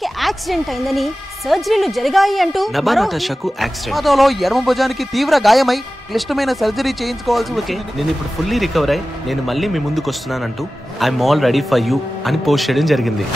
నభానటాషాకి accident అయిందని సర్జరీలు జరిగాయి అంటూ నభానటాషాకు యాక్సిడెంట్ ప్రమాదంలో ఎడమ భుజానికి తీవ్ర గాయమై క్లిష్టమైన సర్జరీ చేయించుకోవాల్సి వచ్చింది. నేను ఇప్పుడు ఫుల్లీ రికవర్ అయి నేను మళ్ళీ మీ ముందుకు వస్తున్నానంటూ I'm all ready for you అని పోస్ట్ చేయడం జరిగింది.